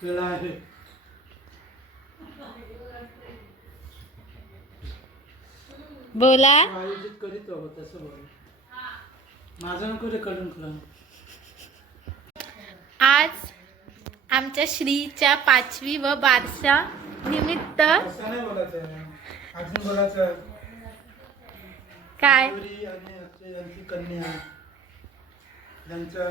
त्याला आहे. बोला. आयोजित करीत आहोत तसं बोल माझं नको रे कडून कळून आज आमच्या श्रीच्या पाचवी व बारशा निमित्त असं नाही बोलायचं. अजून बोलायचं. काय? गौरी आणि अक्षय यांची कन्या. यांचं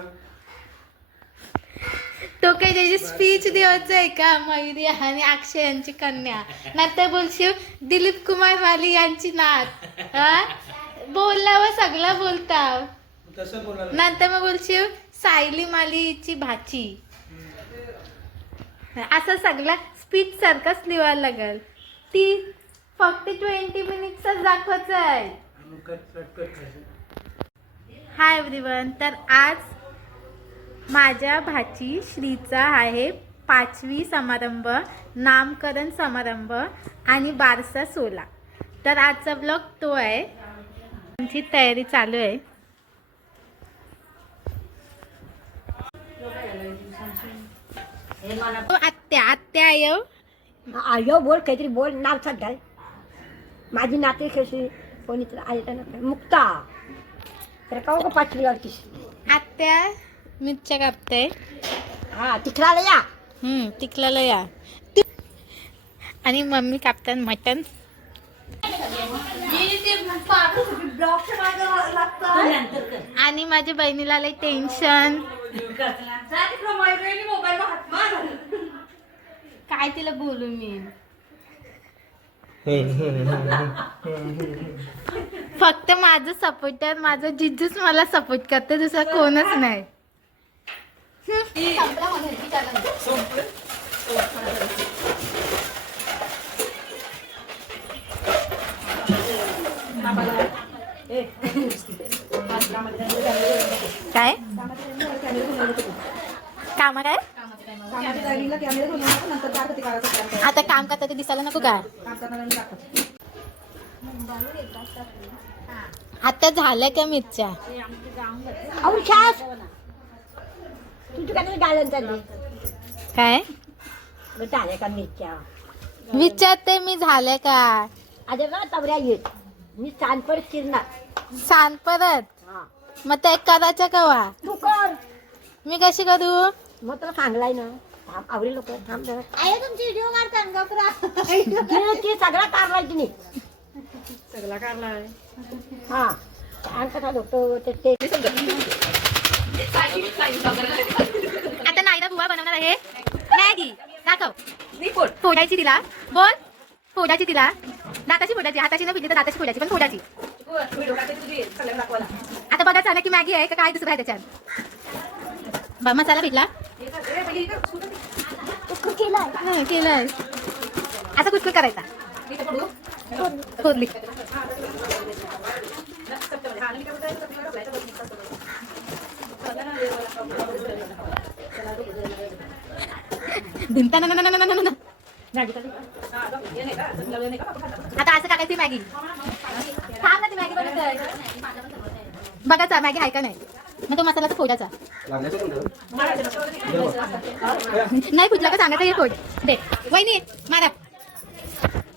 तो काही त्याची स्पीच द्यायचं आहे का? मयुरी आणि अक्षय यांची कन्या. नंतर बोलशील? दिलीप कुमार वाली यांची नात. हा? बोलल्यावर सगळं बोलता तसं बोलायला नंतर मग बोलशील? सायली मालीची भाची. असं सगळं स्पीच सारखंच लिहायला लागल. ती फक्त ट्वेंटी मिनिट्सच दाखवायचं आहे हाय एव्हरीवन तर आज माझ्या भाची श्रीचा आहे पाचवी समारंभ नामकरण समारंभ आणि बारसा सोला तर आजचा ब्लॉग तो आहे. आमची तयारी चालू आहे. आत्या आत्या येऊ आयो बोल काहीतरी बोल नाव सध्या माझी नाते कशी? कोणी तर नाही. मुक्ता. तर का का पाचवी आत्या मिरच्या कापते. हा तिकडे या. हम्म या. ती- आणि मम्मी कापतात मटन आणि माझ्या बहिणीला लय टेन्शन काय तिला बोलू मी? फक्त माझं सपोर्टर माझं जिजूच मला सपोर्ट करते दुसरा कोणच नाही. काय काम काय आता काम करता ते दिसायला नको काय आता झाल्या का मिरच्या? तुझी काय गाळण चालली काय? मग झाले का मिरच्या? विचारते मी झाल्या का? अरे ना तवऱ्या येत. मी चांदपड शिरणार सांग परत? हा. मग ते करायचं कवा? तू कर. मी कशी करू? मग तुला सांगलाय ना. थांब आवडे लोक थांब जरा. तुमची व्हिडिओ काढता तिने ते सगळा काढलाय तिने. हा. छान कसा होतो ते ते आता नायरा बुवा बनवणार आहे मॅगी दाखव फोडायची तिला बोल फोडायची तिला दाताची फोडायची हाताची न पिली तर दाताची फोडायची पण फोडायची आता बघा चाललं की मॅगी आहे का काय दुसरं आहे त्याच्यात बा मसाला भेटला हं, केलंय असं कुचकुच करायचा फोडली धिंता ना ना ना ना ना ना ना. आता असं टाकायची मॅगी. थांब ना ती मॅगी बनवतोय. बघायचा मॅगी आहे का नाही. मग तो मसाला तर फोडायचा नाही फुटला का सांगायचं हे फोड. दे. वहिनी मारा.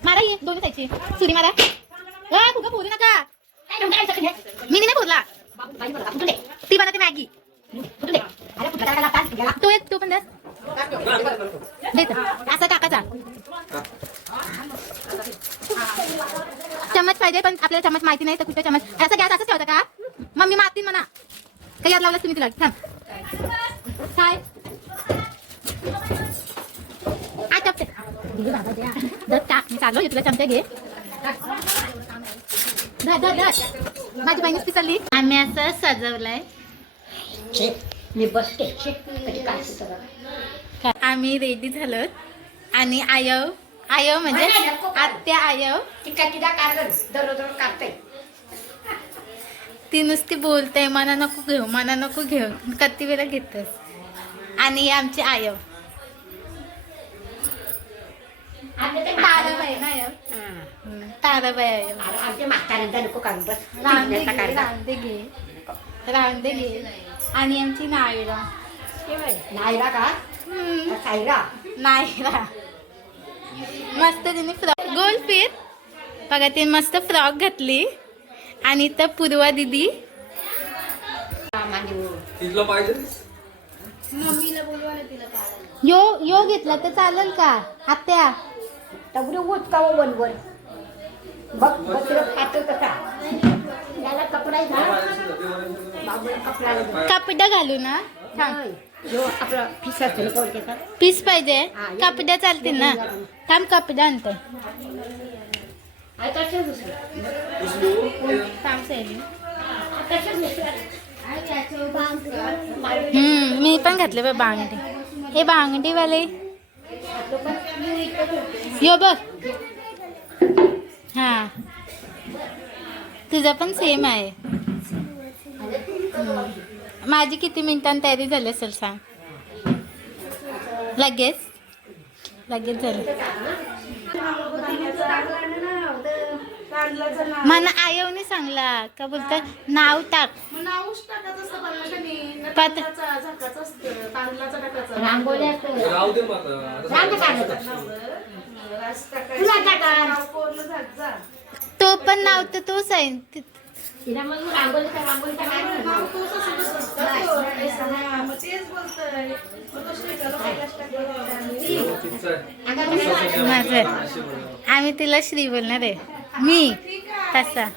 मारा ये दोन्ही साईडची. सुरी मारा. अ, फुगा फोडू नका. मी नाही फोडला. ती बनवते मॅगी. तो एक तो पण द्या असा टाकाचा चमच पाहिजे पण आपल्याला चम्मच माहिती नाही तर कुठे चमच असं गॅस असंच ठेवता का? मम्मी मारतील म्हणा. काही याद लावलास तुम्ही तिला? थांब. काय? आ चमचे टाक. मी तुला चमचा घे. धर धर धर. माझी बहिणीच पिसरली आम्ही असं सजवलंय. मी बसते. म्हणजे काय. आम्ही रेडी झालो आणि आयव आयव म्हणजे आत्या आयव. ती काय तिला काढलं दररोज काढते ती नुसती बोलते मना नको घेऊ मना नको घेऊ. किती वेळा घेतस? आणि आमची आयव. ताराबाई ना आयव? ताराबाई आयव आमच्या म्हाताऱ्यांचा नको काढून बस. रांदे घे. रांदे घे. आणि आमची नायरा नायरा का? सायरा. नाही रा मस्त तिने फ्रॉक गोल फिर. बघा तिने मस्त फ्रॉक घातली. आणि तर पूर्वा दिदी. यो यो घेतला तर चालेल का? आत्या. उचकावं बघ बसलं खातो कसा त्याला कपडा घाल. कपडा ना? आपला असतो पीस पाहिजे. कापड्या चालतील ना? थांब कापडा आणते. मी पण घातले बघ बांगडी. हे बांगडीवाले. यो बघ. हा. तुझा पण सेम आहे. माझी किती मिनिटांनी तयारी झाली असेल सांग. लगेच? लगेच झालं. मला आयवने सांगला. का बोलतात नाव टाक. पात रांगोळी तो पण नाव तर तोच आहे. आहे. माझं. आम्ही तिला श्री बोलणार आहे. मी. तसा.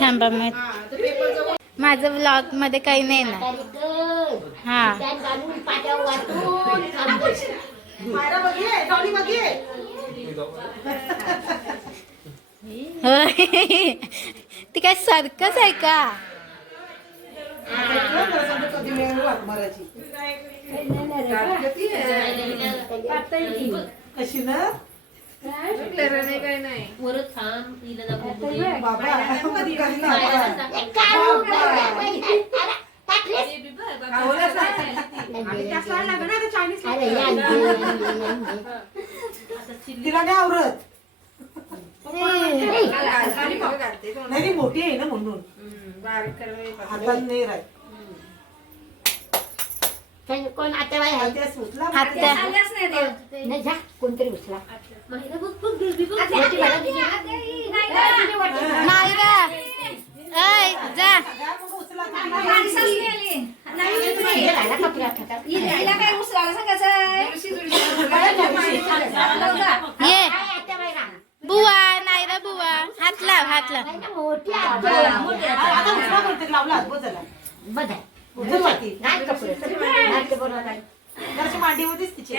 थांबा मग. माझं ब्लॉगमध्ये काही नाही ना हा. होय. ती काय सर्कस आहे का? कशी ना? वरच थांब हिला दाखव दे. बाबा. कधी ना ए, काय उगाच बाई? अरे, टाकलीस? अरे, या, ये, ये, ये. तिला नाही आवरत नाही ती मोठी आहे ना म्हणून. हातात नाही राहत. कोण आता बाई आहे? नाही, जा, कोणतरी उचला. नाही. ये? बुवा नाही रा बुवा हात लाव हात लाव. आता उचला लावला हात बघ. घाल कपडे. आहे. जराशी मांडी होतीच तिची.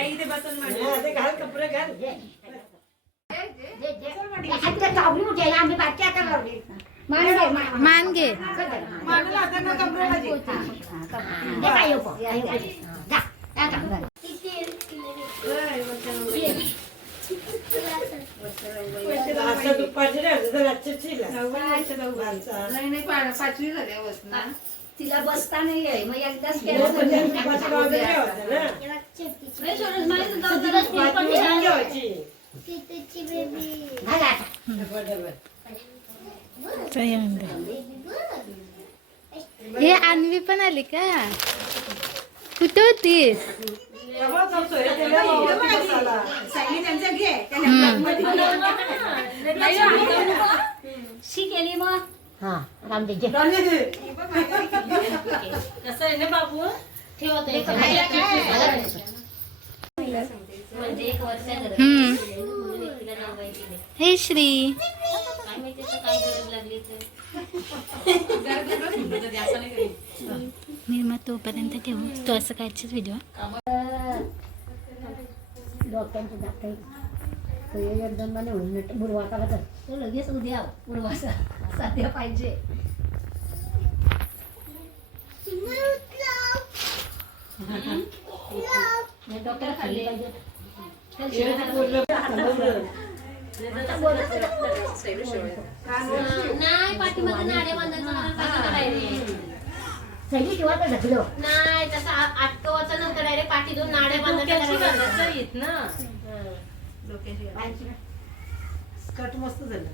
हा, ते घाल कपडे घाल. मान घे, दुपारची रातची माणसा. तिला बसता नाही आहे. मग एकदाच हो. हे अन्वी पण आली का? कुठे होतीस? तेव्हा जाऊ सोयऱ्या दिल्या, बाबा बसायला. शी केली मग. हा, रामदेव. कसं आहे ना बाबू? ठेवत आहे. म्हणजे एक वर्ष हे श्री. तर मी मग तोपर्यंत ठेवू. तो असं कायचीच व्हिडिओ डॉक्टरांचे दाखल तो एक दोन महिने होऊन नट- बुडवाचा होता. तो लगेच उद्या. पूर्वाचा साध्या पाहिजे. नाही पाठीमध्ये नाड्या बांधायचं सगळी किंवा तर ढकलो. नाही तसं आटकवायचं नंतर डायरेक्ट पाठी दोन नाड्या बांधायच्या स्कर्ट मस्त झालं.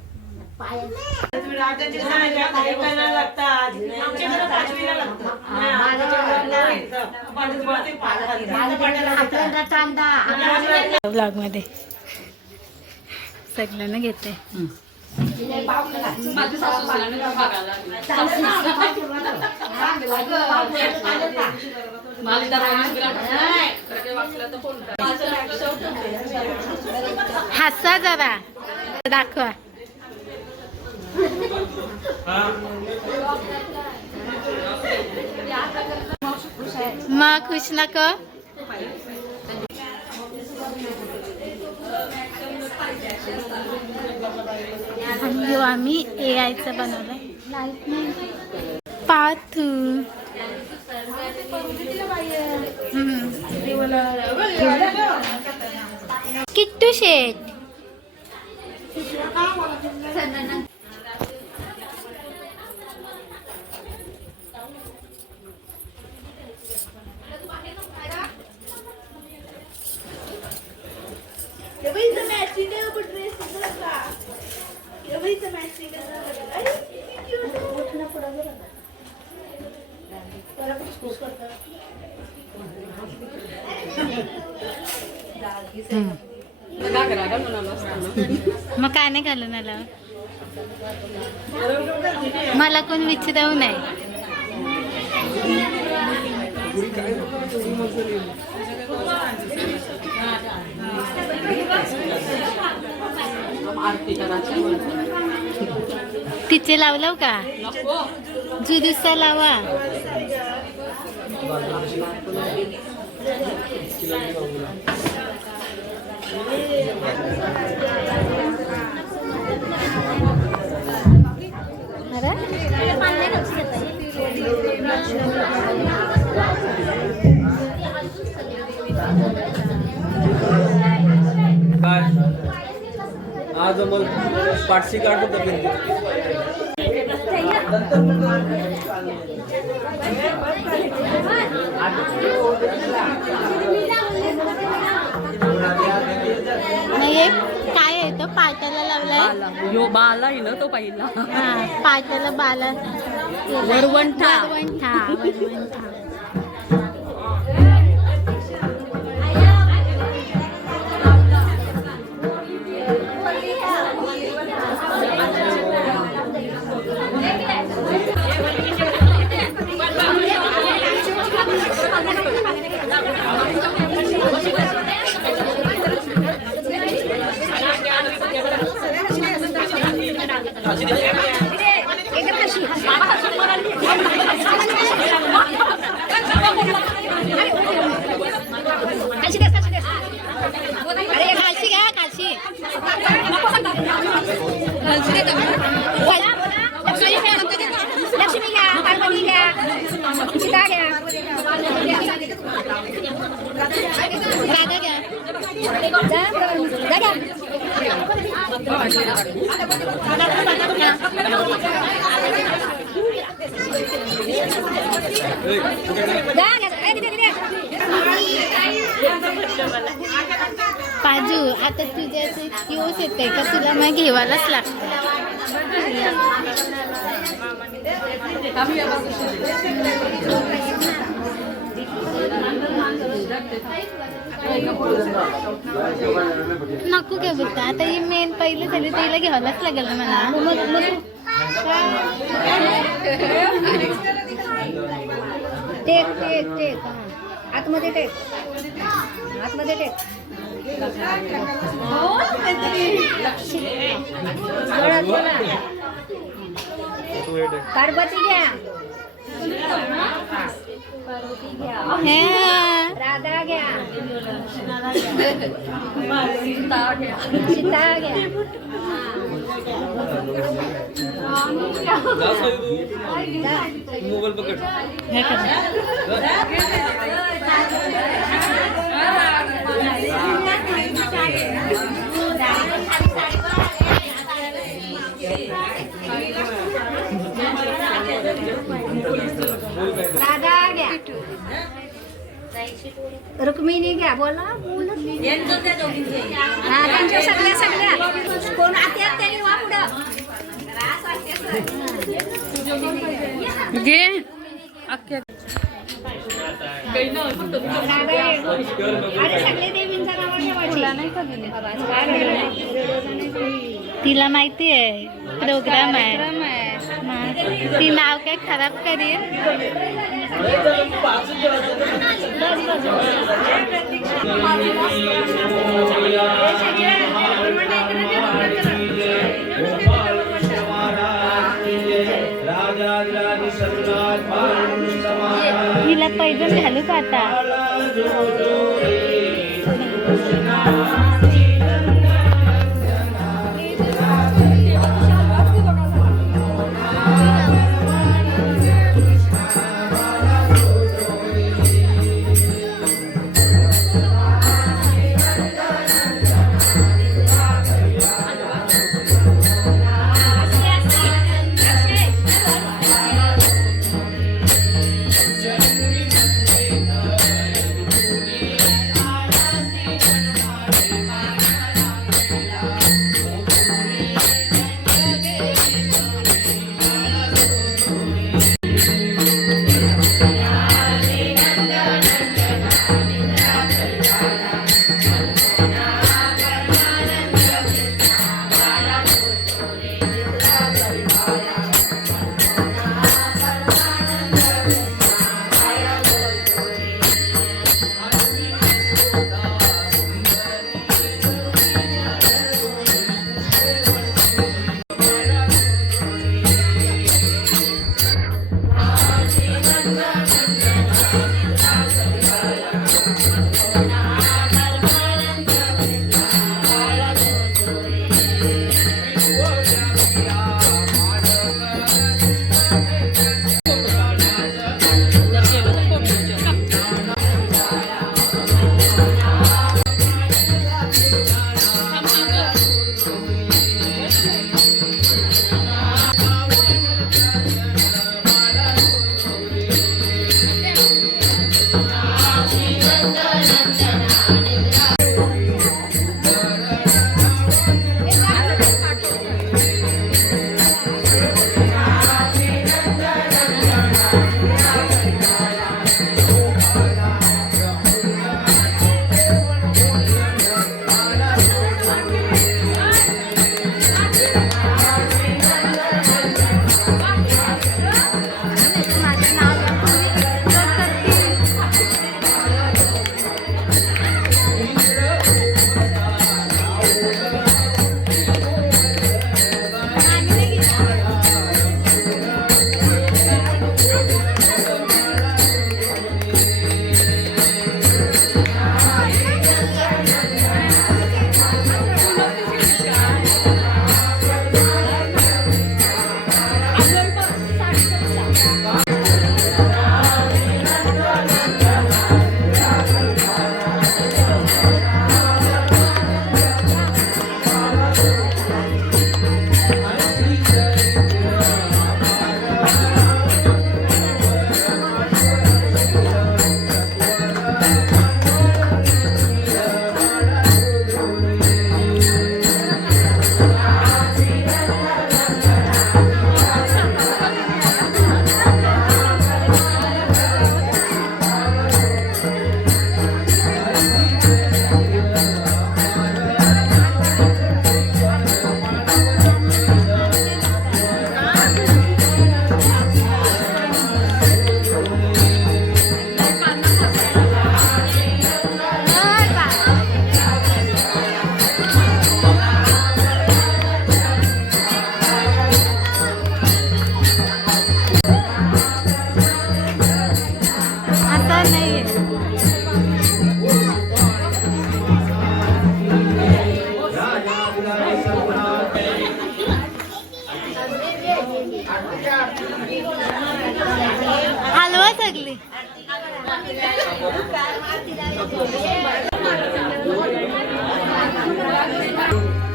ब्लॉगमध्ये सगळ्यांना घेते हसा जरा दाखवा. मा खुश नको आणि यो आम्ही ए आयचं बनवलंय. लाइट नाही पाथू किट्टू शेट मग काय नाही घालून आलं? मला कोण विचारव नाही. तिचे लावलं का? जुदुसा लावा. अरे? आज मग पाठशी काढतो एक काय आहे तो पाटाला लावलाय? यो बाला आहे ना तो पहिला. पाटाला बाला. वरवंटा. वरवंटा पाजू आता तुझ्या दिवस येते का? तुला मग घेवायलाच लागतं. नको काय बोलता आता ही मेन पहिले झाली तिला घ्यावंच लागेल मला. Take take take. हा. आतमध्ये टेक. आतमध्ये टेक. जोरात बोला. पार्वती घ्या. हे. राधा घ्या. सीता घ्या. जा. मोबाईल पकड. हे. रुक्मिणी घ्या बोला. बोला हा त्यांच्या सगळ्या सगळ्या. कोण आत्या त्यांनी वा पुढं. घे. अख्ख्या तिला माहिती आहे. प्रोग्राम आहे. ती नाव काय खराब करील तिला पैदल घालू का आता?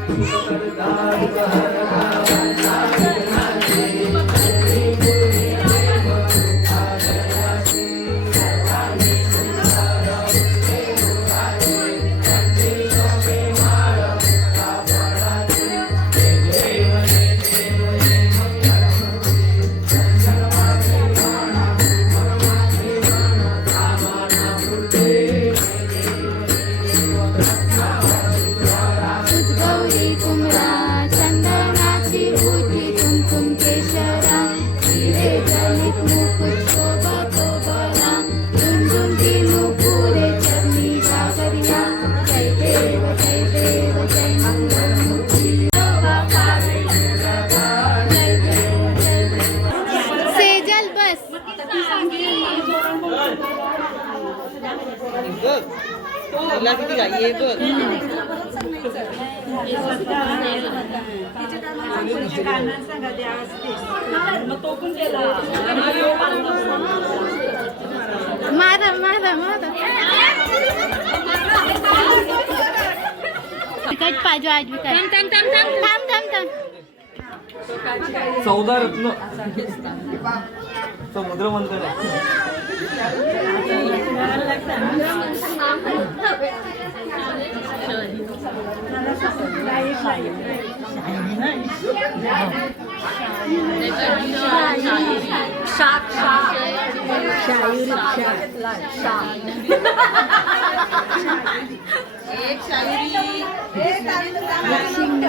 Thank you. विकट पाहिजे आज विकट थांब थांब थांब थांब चौदा रत्न समुद्र मंथन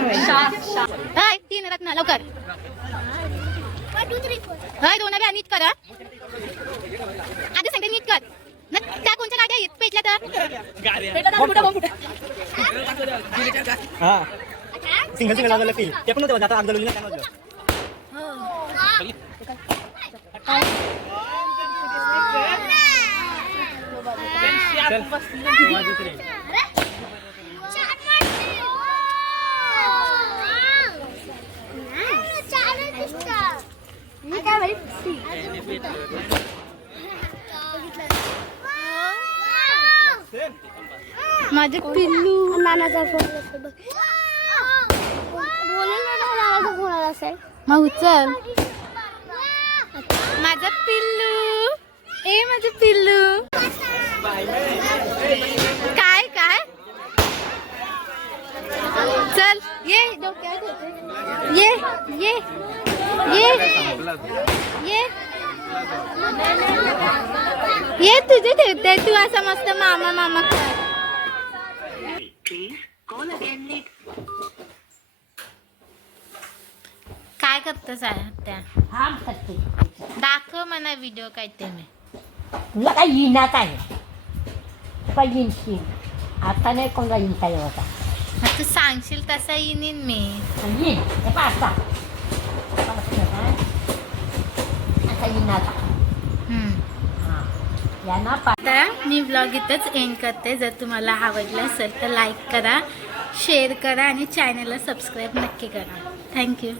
हाय तीन रत्न लवकर. हाय दोन बी नीट कर. आधी सांगते नीट कर. न त्या कोणत्या गाड्या आहेत? पेटल्या तर? हा. सिंगल सिंगल फील ते पण नव्हतं आता आग झालेली ना माझे पिल्लू नानाचा फोन बोलून नानाचा फोन आला असेल मग उचल माझं पिल्लू ए माझं पिल्लू काय काय? चल ये. डोक्यात होते. ये ये ये. ये. ये तुझे ठेवते तू असं मस्त मामा मामा कर. काय करतस त्या दाखव मला व्हिडिओ काय ते मी. तुला काय येणार आहे? येईल आता नाही येईल काय होता तू सांगशील तसा येईन मी. येईल हे पहा आता. आता येईल आता. हम्म. हां यांना पा मी ब्लॉग इथंच एंड करते. जर तुम्हाला आवडलं असेल तर लाईक करा शेअर करा आणि चॅनलला सबस्क्राईब नक्की करा. थँक्यू